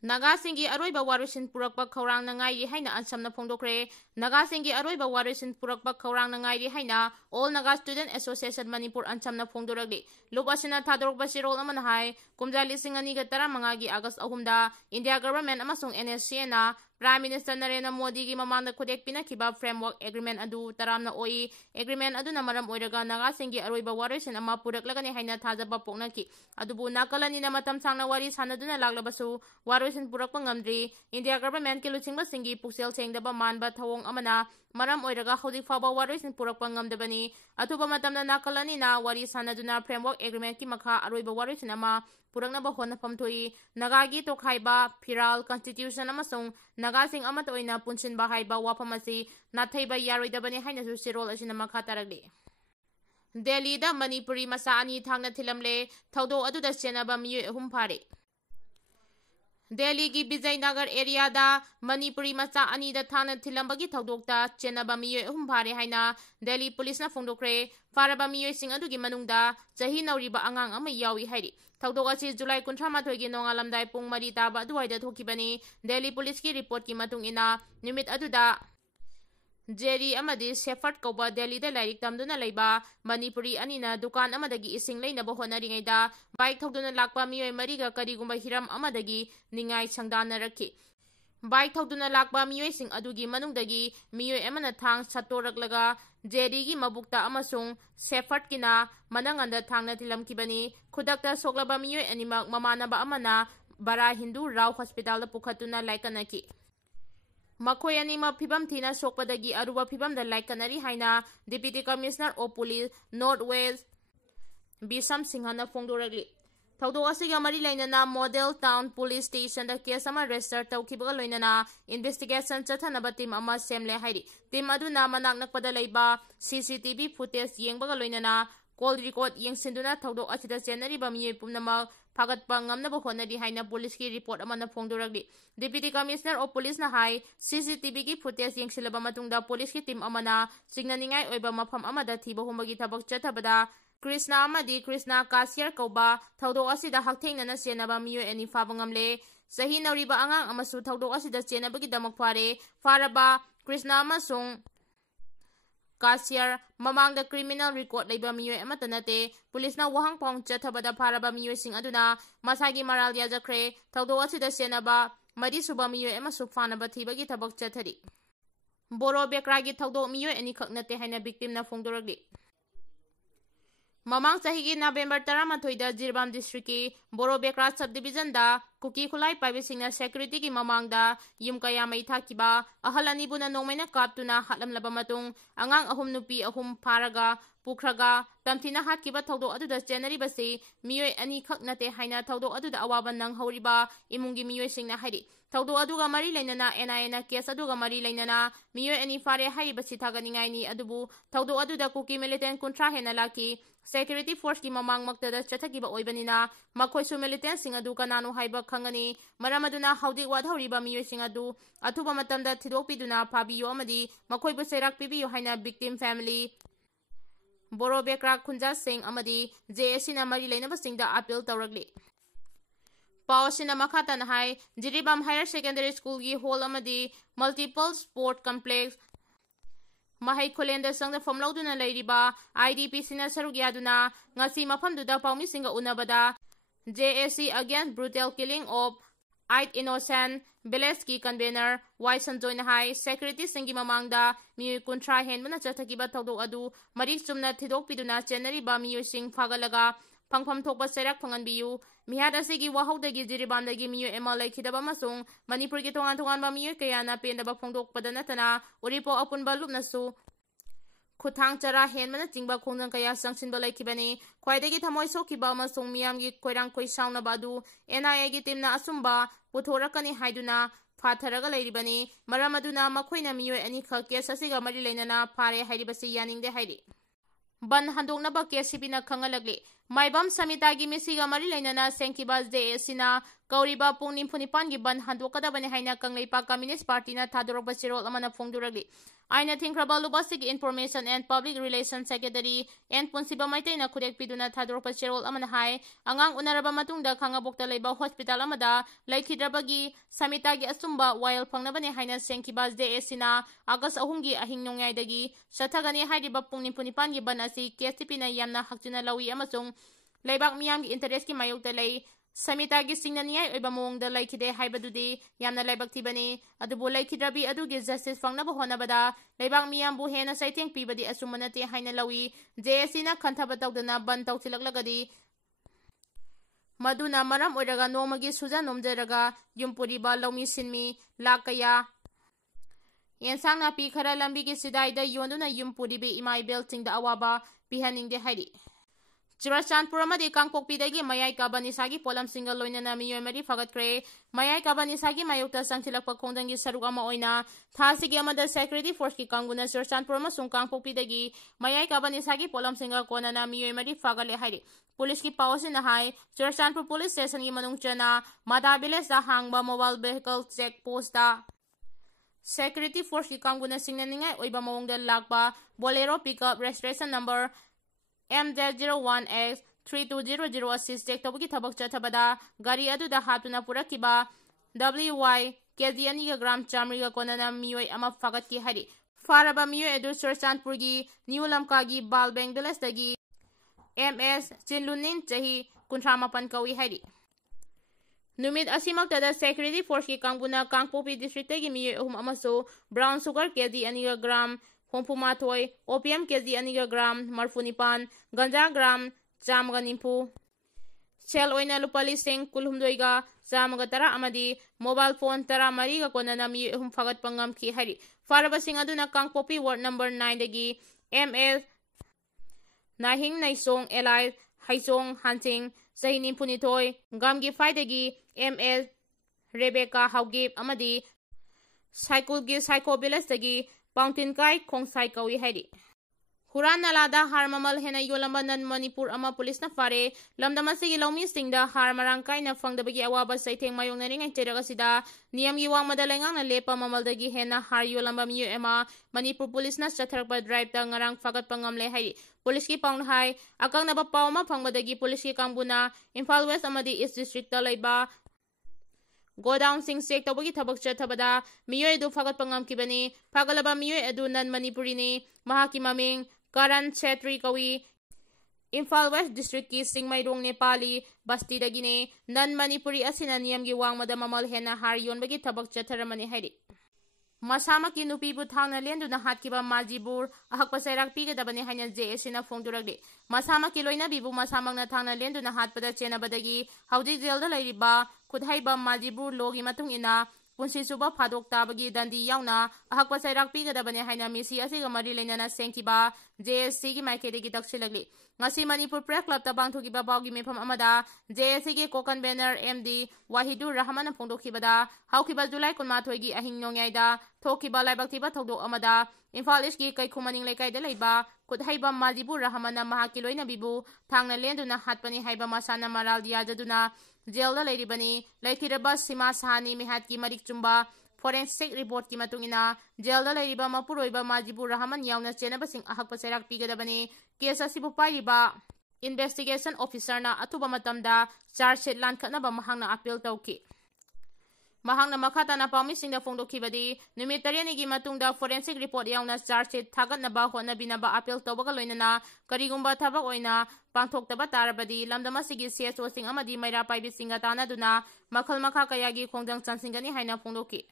Naga Singgi Aroiba Waroisin Purakpa Khorang Nangai Haina Ansam na Phongdokre Naga Singgi Aroiba Waroisin Purakpa Khorang Nangai Haina All Naga Student Association Manipur Ansam na Phongdoragli Lubasina Thadorok Basirol Amanhai Kumjali Singani Gatara Mangagi August Ahumda India Government Amasung NSC na Prime Minister Narendra Modi gi mamangda khudek pinakiba framework agreement adu taramna oi agreement adu na maram oiraga Naga Singgi Aroiba Waroisin ama puraklagani haina thajaba poknaki adubu nakalani na matam sangna wari sanaduna laglabasu Waroisin purakpa ngamdri India government ki luchingba singi puksel chengdaba manba thawong amana maram oiraga haudik faba Waroisin purakpa ngamdabani atuba matamna nakalani na wari sanaduna framework agreement ki makha Aroiba Waroisin ama Puraknaba honafam thoi Nagagi tokhaiba Phiral Constitution amasung Naga Sing amat oina punchinba haiba wafam asi nathaiba yaroidabani hainasu sirol asina makha taragli Delhi da Manipuri Macha ani thangna thilamle thaudo aduda chenaba miyu ahum phare Delhi gi Vijaynagar area da Manipuri Macha ani da thangna thilambagi thaudokta chenaba miyu ahum phare haina Delhi police na phongdokre faraba miyu sing adugi manungda chahi nauriba angang ama yawi hairi Thaudoka si July 13 gi nongalamdai pung mari taba duwaida thokibani Delhi police ki report ki matung ina nimit aduda Jerry amadi Shepherd kauba Delhi da lairik tamduna leiba Manipuri anina dukan amadagi ising leinaba honaringaida bike thauduna lakpa miyoi mariga karigumba hiram amadagi ningai sangdana rakhi Bike thauduna lakpa miyoi sing adugi manungdagi miyoi amana thang satoraklaga Jerry gi mabukta amasung Shepherd kina mananganda thangna tilamkibani khudakta soklaba miyoi animak mamanaba amana Bara Hindu Rao Hospital da pukhatuna laikanaki Makhoi anima phibam thina sokpadagi aruba phibam da laikanari haina Deputy Commissioner of Police Northwest Bisam Singhana phongdoragli Thaudo asiga mari lainana Model Town Police Station da case ama register tawkibaga loinana investigation chathanaba team ama semle hairi team aduna manak nakpada leiba CCTV footage yengbaga loinana call record yengsinduna thaudo asida chenari ba miyoi pumnama phagatpa ngamnaba honari haina police ki report amana phongdoragli Deputy Commissioner of Police na hai CCTV ki footage yengsilaba matungda police ki team amana signaningai oiba mafam amada thiba humagi thabak chathabada Krishna amadi Krishna Kasyar kauba thaudo asida hakthengna senaba miyoi ani fabangamle sahi nauriba angang amasu thaudo asida chenabagi damak phare faraba Krishna amasung Kasyar mamangda criminal record leiba miyoi amata nate police na wahang pong chathabada faraba miyoi sing aduna masagi maral yajakre thaudo asida senaba mari suba miyoi amasu fanaba thibagi thabak chathari Boro bekragi thaudo miyoi ani khaknate haina victim na phongdoragli Mamang sahigi November 13 da Jirbam district ki Boro Bekra subdivision da Kuki khulai paibe singna security ki mamang da yum kaya mai thakiba ahalani buna nongmaina kaptuna hatlamlaba matung angang ahum nupi ahum pharaga pukhraga tamthina hatkiba thaudo aduda January basi miyoi ani khaknate haina thaudo aduda awaban nang horiba imungi miyoi singna hari thaudo aduga mari lainana NIA case aduga mari lainana miyoi ani fare hari basi thaganingai ni adubu thaudo aduda Kuki militant kontra hena laki Security Force ki mamang magtada chathakiba oibanina makhoi su militant sing adu kananu haiba khangani maramaduna haudi wadhoriba miyoi sing adu athuba matamda thidokpiduna phabiyo amadi makhoi bu serak pibiyo haina victim family Boro Bekra Khunja Singh amadi JSC na mari lainaba singda appeal tawragli Pawsina makhata na hai Jiribam Higher Secondary School gi hall amadi multiple sport complex Mahai Kolenda sangda famlauduna leiriba IDP sina sarugyaduna ngasi mafamduda pawmi singa unabada JSC against brutal killing of 8 innocent village ki convener Waisan join high security singi mamangda miyu kuntra henmana chathakiba thaudo adu marik chumna thidok piduna chenari ba miyu sing phagalaga phangpham thokba serak phanganbiyu mihad asigi wahaudagi jiribamdagi miyu emalai khidaba masung manipur ki tongan tongan ba miyu kayana pendaba phongdok padana tana uripo apunba lupnasu Kuthang chara henmana chingba khongnang kaya sangsinba laikibani khwaidagi thamoi sokiba amasung miyamgi koirang koisauna badu NIA gi teamna asumba puthorakani haiduna phatharaga lairibani maramaduna makhoina miyoi ani khak case asiga mari lainana phare hairibasi yaningde hairi Bandh Lepnaba Haikhre Manipur Macha Maibam Samitagi Misiga Mari Lainana Senkibas de Esina Kauriba Pungnim Punipan Giban Handokadabane Haina Kangleipa Communist Party na Tadorok Basiro Amana Fongduragli. Aina Tinkraba Lubasig Information and Public Relations Secretary and Punsiba Maite na Kurek Piduna Tadorok Basiro Amana Hai Angang Unaraba Matungda Kangabokta Leba Hospital Amada Laikidrabagi Samitagi Asumba while Pangnabane Haina Senkibas de Esina Agas Ahungi Ahing Nongaidagi Shatagani Haidiba Pungnim Punipan Giban Asi KSTP na Yamna Hakjuna Lawi Amasung Laibak Miyam interest ki mayokta lay Samitagi Singna niyay oiba mawongda laikide haibadudi yamna laibak tibani adubo laikidrabi adugi justice fangnaba honabada laibak miyam bu hena saiteng pibadi asumanate haina lawi JSC na khantaba tawdana ban tawsilaklagadi maduna maram oiraga nomagi suja nomjaraga yumpuriba lawmi sinmi lakaya yensang na pi khara lambi gi sidaida yonduna yumpuribi imai beltingda awaba pihaningde hairi Churachandpur amadi Kangpokpidagi Mayai Kabanisagi Polam Single Loinana Miyoy Mari Fagatkhre Mayai Kabanisagi Mayokta Sangsilakpa Khongdangi Saruk ama oina Thasigi amada Security Force ki Kanguna Churachandpur amasung Kangpokpidagi Mayai Kabanisagi Polam Single Konana Miyoy Mari Fagale hairi Police ki pawsin na hai Churachandpur Police Station ki manung chana Madabiles da hangba mobile vehicle check post da Security Force ki Kanguna Singnaningai oiba mawongda lakba Bolero pickup registration number MZ01X 3200 assist check tawagi thabak chathabada gari adu da hatuna purakiba WY kg ani gram chamri ga konana miyoi ama fagat ki hari faraba miyoi edu Churachandpur gi New Lamka gi Balbeng Vilas dagi MS Chinlunin chahi 38 kawi hari Numit asimak tada Security Force ki Kangbuna Kangpopi district gi miyoi amaso brown sugar kg ani gram Hompumatoi, OPM kg aniga gram, marfunipan, ganja gram, jamaga nimpu. Shell oina lupali sing kulhumdoiga, jamaga tara amadi, mobile phone tara mariga konana mi fagat pangam ki hari. Farabasing aduna Kangpopi ward number 9 dagi, ML Nahing Naisong Eli Haisong Hunting, Sahinim Punitoy, Gamgi Faidagi, ML Rebecca Haugib amadi, Cycle gi Psycho Vilas dagi, Mountain Kai Kongsai Kawi Hairi. Huran Nalada Harmamal Hena Yolambanan Manipur Ama Police na Fare, Lamdamasigi Lomi Singda Harmarangkai na Fangdabagi Awaba Saiteng Mayong Naring ang Tiragasida, Niyam Giwang Madalangang na Lepa Mamaldagi Hena Har Yolambam Ema, Manipur Police na Chatrakpa Drive ta ngarang Fagat Pangamle Hairi. Police ki Panghai, Akang Nabapauma Pangmadagi Police ki Kangbuna, Imphal West Amadi East District Talayba, Go down sing sek tawagi thabak chathabada miyoy edu fagat pangam kibani pagalaba miyoy edu nan manipuri ni mahaki maming Karan Chetri kawi Imphal West District ki Singmairong Nepali basti dagine nan manipuri asina niyam gi wang madamamal hena har yon bagi thabak chatharamani hairi Masama ki nupi bu thangna lendu na hatkiba majibur ahak pasairak pigadabani hanya JSC na fongduragde Masama ki loina bibu masamang na thangna lendu na hatpada chena badagi haudi jail da lairiba Kudhaiba Majibur logi matung ina punsi suba phadok tabagi dandi yauna ahak pasairak pigadabane haina misi asiga mari lainana sengkiba JSC gi maikede gi taksilagli ngasi Manipur Press Club ta bangthogiba bawgi mefam amada JSC gi kokan banner MD Wahidur Rahman phongdokhibada haukiba July 18 gi ahing nongyaida thokiba laibaktiba thodok amada Imphal East gi kaikhumaning leikaida leiba Kudhaiba Majibur Rahman mahakiloina bibu thangna lenduna hatpani haiba masana maral diajaduna jail da lairibani laikiraba sima sahani mihat ki marik chumba forensic report ki matungina jail da lairiba mapuroiba Majibur Rahman yauna chenaba sing ahak pasairak pigadabani case asibu pairiba investigation officer na atuba matamda charge sheet lan khatnaba mahangna appeal tawki mahangna makhata na pamising da fongdokhibadi numit 3 gi matungda forensic report yauna charge sheet thagatnaba honabinaba appeal tawbaga loinana karigumba thabak oina pangthoktaba tarabadi lamdamasigi CSO sing amadi maira paibi singa tana duna makhal makha kayagi khongdang chansingani haina fongdoki